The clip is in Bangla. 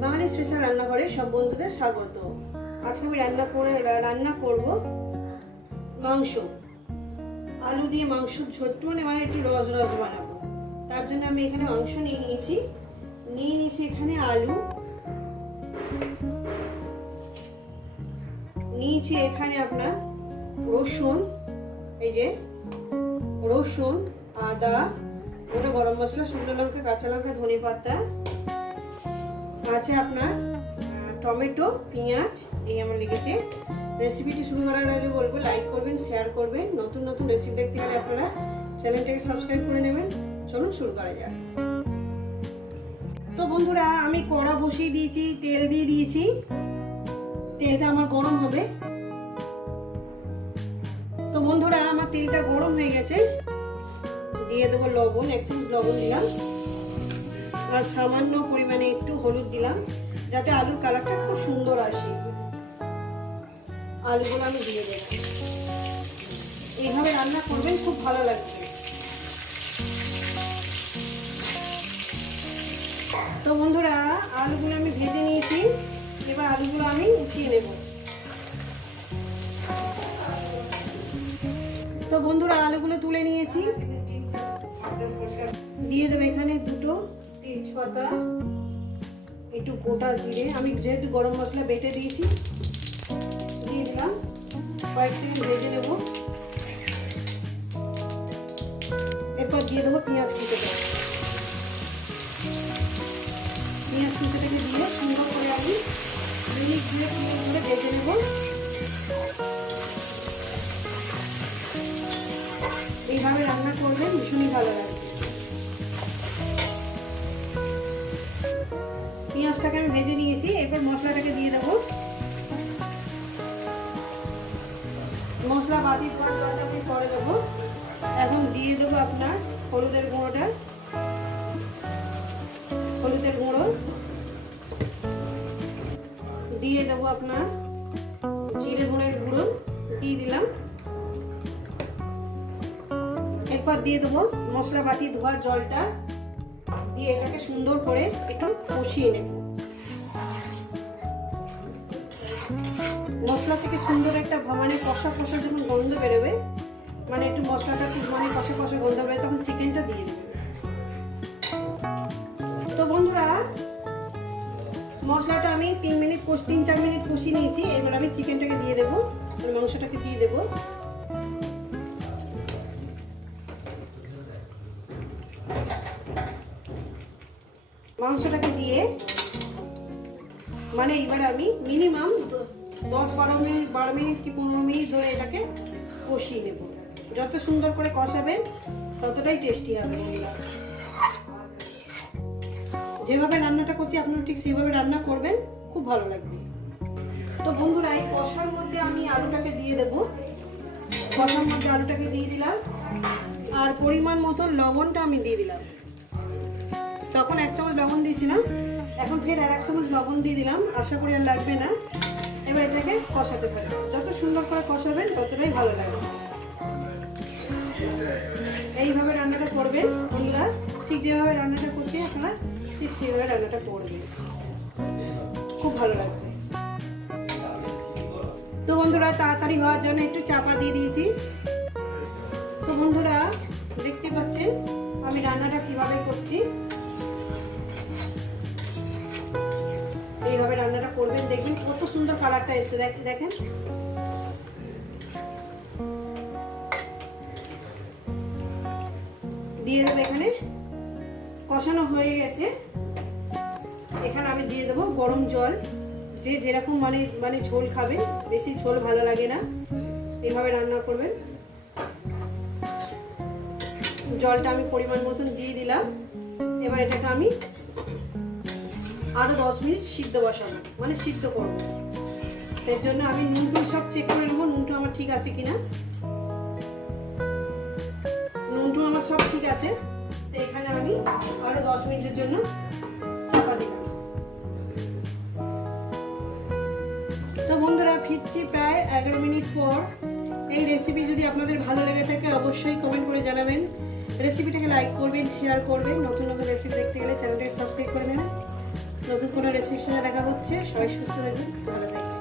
বাঙালি স্পেশাল রান্নাঘরে সব বন্ধুদের স্বাগত। আজকে আমি রান্না করে, রান্না করব মাংস। আলু দিয়ে মাংস ছোট্ট মানে মানে একটু রস রস বানাবো। তার জন্য আমি এখানে মাংস নিয়ে নিয়েছি। নিয়ে নিয়েছি এখানে আলু। নিয়েছি এখানে আপনার রসুন, এই যে রসুন, আদা, ওটা গরম মশলা, শুকনো লঙ্কা, কাঁচা লঙ্কা, ধনে পাতা আছে আপনার টমেটো, পেঁয়াজ, এই আমার লিখেছে। রেসিপিটি শুরু করার আগে বলব লাইক করবেন শেয়ার করবেন। নতুন নতুন রেসিপি দেখতে গেলে আপনারা চ্যানেলটাকে সাবস্ক্রাইব করে নেবেন। চলুন শুরু করা যাক। তো বন্ধুরা, আমি কড়া বসিয়ে দিয়েছি, তেল দিয়ে দিয়েছি। তেলটা আমার গরম হবে। তো বন্ধুরা, আমার তেলটা গরম হয়ে গেছে। দিয়ে দেবো লবণ, এক চামচ লবণ দিলাম আর সামান্য পরিমাণে একটু হলুদ দিলাম, যাতে আলুর কালারটা খুব সুন্দর আসে। আলুগুলো আমি দিয়ে দেবো। এইভাবে রান্না করবেন, খুব ভালো লাগবে। তো বন্ধুরা, আলুগুলো আমি ভেজে নিয়েছি। এবার আলুগুলো আমি উঠিয়ে নেব। তো বন্ধুরা, আলুগুলো তুলে নিয়েছি। দিয়ে দেবো এখানে দুটো তেজপাতা, একটু গোটা জিরে, আমি যেহেতু গরম মশলা বেটে দিয়েছি, দিয়ে দিলাম, কয়েক সেকেন্ড ভেজে নেব। এরপর দিয়ে দেবো পেঁয়াজ কুচে দেবো পেঁয়াজ কুচেটাকে দিয়ে সুন্দর করে আমি মিনিট দিয়ে সুন্দর করে ভেজে নেব। এইভাবে রান্না করলে ভীষণই ভালো লাগবে পেঁয়াজটাকে আমি ভেজে নিয়েছি, এরপর মশলাটাকে দিয়ে দেবো। মশলা বাটি জলটা আমি পরে দেবো। এখন দিয়ে দেবো আপনার হলুদের গুঁড়োটা। হলুদের গুঁড়ো। দিয়ে দেবো আপনার জিরে গুঁড়ের গুঁড়ো, দিয়ে দিলাম। এরপর দিয়ে দেবো মশলা বাটি ধোয়ার জলটা। দিয়ে এটাকে সুন্দর করে একটু কষিয়ে নেব। মশলা থেকে সুন্দর একটা মানে কষা কষা যখন গন্ধ বেরোবে মানে একটু মশলাটা একটু মানে কষা কষা গন্ধ বেরোবে, তখন চিকেনটা দিয়ে দেবে। তো বন্ধুরা, মশলাটা আমি তিন মিনিট তিন চার মিনিট কষিয়ে নিয়েছি, এবার আমি চিকেনটাকে দিয়ে দেবো মানে মাংসটাকে দিয়ে দেবো। মাংসটাকে দিয়ে মানে এবার আমি মিনিমাম দশ বারো মিনিট বারো মিনিট কি পনেরো মিনিট ধরে এটাকে কষিয়ে নেব। যত সুন্দর করে কষাবেন ততটাই টেস্টি হবে যেভাবে রান্নাটা করছি, আপনারা ঠিক সেইভাবে রান্না করবেন, খুব ভালো লাগবে। তো বন্ধুরা, এই কষার মধ্যে আমি আলুটাকে দিয়ে দেবো। কষার মধ্যে আলুটাকে দিয়ে দিলাম। আর পরিমাণ মতো লবণটা আমি দিয়ে দিলাম। তখন এক চামচ লবণ দিয়েছিলাম। এখন ফের আর এক চামচ লবণ দিয়ে দিলাম। আশা করি আর লাগবে না। এবার এটাকে কষাতে পারি যত সুন্দর করে কষাবেন, ততটাই ভালো লাগবে। এইভাবে রান্নাটা করবেন বন্ধুরা। ঠিক যেভাবে রান্নাটা করছি আপনারা ঠিক সেইভাবে রান্নাটা করবেন খুব ভালো লাগবে। তো বন্ধুরা, তাড়াতাড়ি হওয়ার জন্য একটু চাপা দিয়ে দিয়েছি। তো বন্ধুরা, দেখতে পাচ্ছেন আমি রান্নাটা কীভাবে করছি। এইভাবে রান্নাটা করবেন, দেখবেন কত সুন্দর কালারটা এসে দেখ- দেখেন। দিয়ে দেবো এখানে। কষানো হয়ে গেছে। এখানে আমি দিয়ে দেবো গরম জল। যে যেরকম মানে মানে ঝোল খাবেন বেশি ঝোল ভালো লাগে না। এভাবে রান্না করবেন। জলটা আমি পরিমাণ মতন দিয়ে দিলাম। এবার এটাকে আমি আরও দশ মিনিট সিদ্ধ বসাবো মানে সিদ্ধ করব। এর জন্য আমি নুনটু সব চেক করে নেব, নুনটু আমার ঠিক আছে কিনা। নুনটু আমার সব ঠিক আছে, এখানে আমি আরও দশ মিনিটের জন্য চাপা দিলাম। তো বন্ধুরা, ফিরছি প্রায় এগারো মিনিট পর। এই রেসিপি যদি আপনাদের ভালো লেগে থাকে, অবশ্যই কমেন্ট করে জানাবেন। রেসিপিটাকে লাইক করবেন শেয়ার করবেন। নতুন নতুন রেসিপি দেখতে গেলে চ্যানেলটাকে সাবস্ক্রাইব করে নেবেন নতুন কোনো সঙ্গে দেখা হচ্ছে। সবাই সুস্থ থাকবেন ভালো থাকবেন